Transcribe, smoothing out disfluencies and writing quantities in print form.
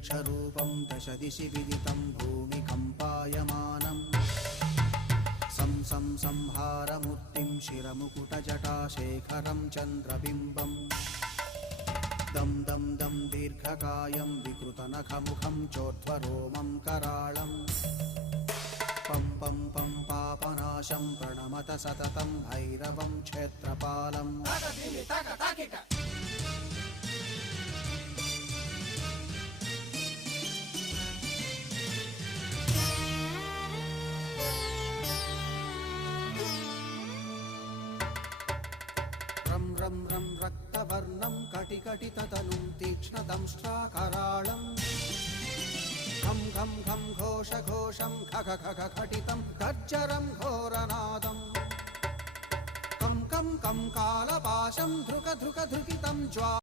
यक्षरूपं दशदिशि विदितं भूमिकम्पायमानम् सं सं संहारमूर्तिं शिरमुकुटजटाशेखरं चन्द्रबिम्बम् दं दं दं दीर्घकायं विकृतनखमुखं चोर्ध्वरोमं कराळम् पं पं पं पापनाशं प्रणमत सततं भैरवं क्षेत्रपालम् रं रं रं रक्तवर्णं कटिकटिततनुं तीक्ष्णदंष्ट्राकराळम् घं घं घं घोषघोषं खग खग खटितं गर्जरं घोरनादम् कं कं कं कालपाशं धृक धृक धृकितं ज्वा